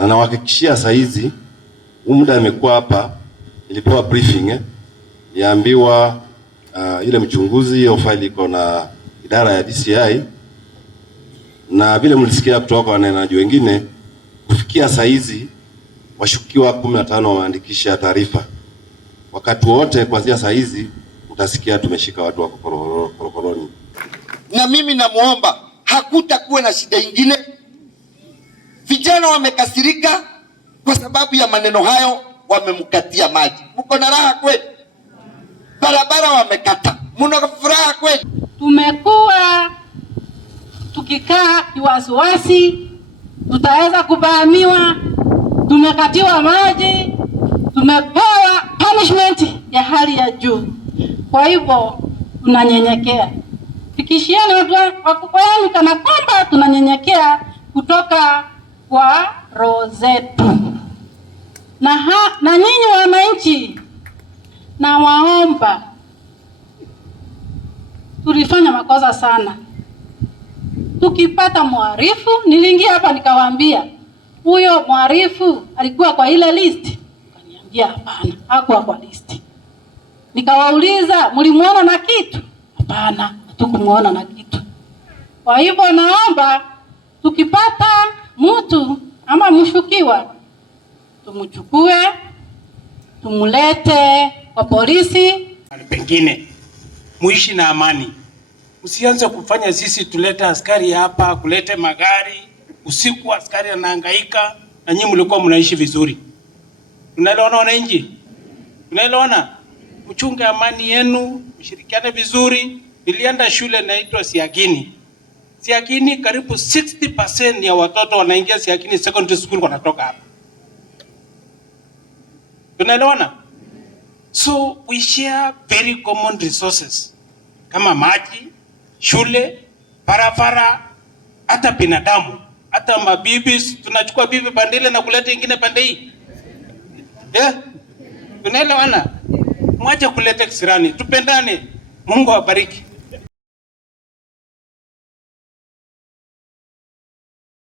na nawahakikishia saa hizi muda amekuwa hapa, nilipewa briefing niambiwa ile mchunguzi hiyo file iko na idara ya DCI, na vile mlisikia kutoka kwa wanenaji wengine, kufikia saa hizi washukiwa 15 wameandikisha taarifa. Wakati wote kuanzia saa hizi utasikia tumeshika watu wako korokoroni. Na mimi namuomba hakutakuwa na shida nyingine. Vijana wamekasirika kwa sababu ya maneno hayo, wamemkatia maji. Mko na raha kweli? Barabara wamekata. Mna furaha kweli? Tumekuwa tukikaa kiwasiwasi, tutaweza kuvamiwa, tumekatiwa maji, tumepewa punishment ya hali ya juu. Kwa hivyo tunanyenyekea. Fikishieni watu wenu kana kwamba tunanyenyekea kutoka kwa roho zetu. Na nyinyi wananchi, na waomba, tulifanya makosa sana. Tukipata mwarifu, niliingia hapa nikawaambia, huyo mwarifu alikuwa kwa ile list? Kaniambia hapana, hakuwa kwa list. Nikawauliza, mlimuona na kitu? Hapana, hatukumuona na kitu. Kwa hivyo naomba tukipata mtu ama mshukiwa, tumchukue, tumulete kwa polisi. Pengine muishi na amani. Usianze kufanya sisi tulete askari hapa, kulete magari usiku, askari anahangaika, na nyinyi mlikuwa mnaishi vizuri. Unaelewana wananchi? Unaelewana? Mchunge amani yenu, mshirikiane vizuri. Nilienda shule inaitwa Siagini. Siagini karibu 60% ya watoto wanaingia Siagini secondary school wanatoka hapa. Tunaelewana? So we share very common resources kama maji, shule, barabara, hata binadamu, hata mabibi. Tunachukua bibi pande ile na kuleta ingine pande hii. Tunaelewana? Mwache kuleta kisirani, tupendane. Mungu awabariki.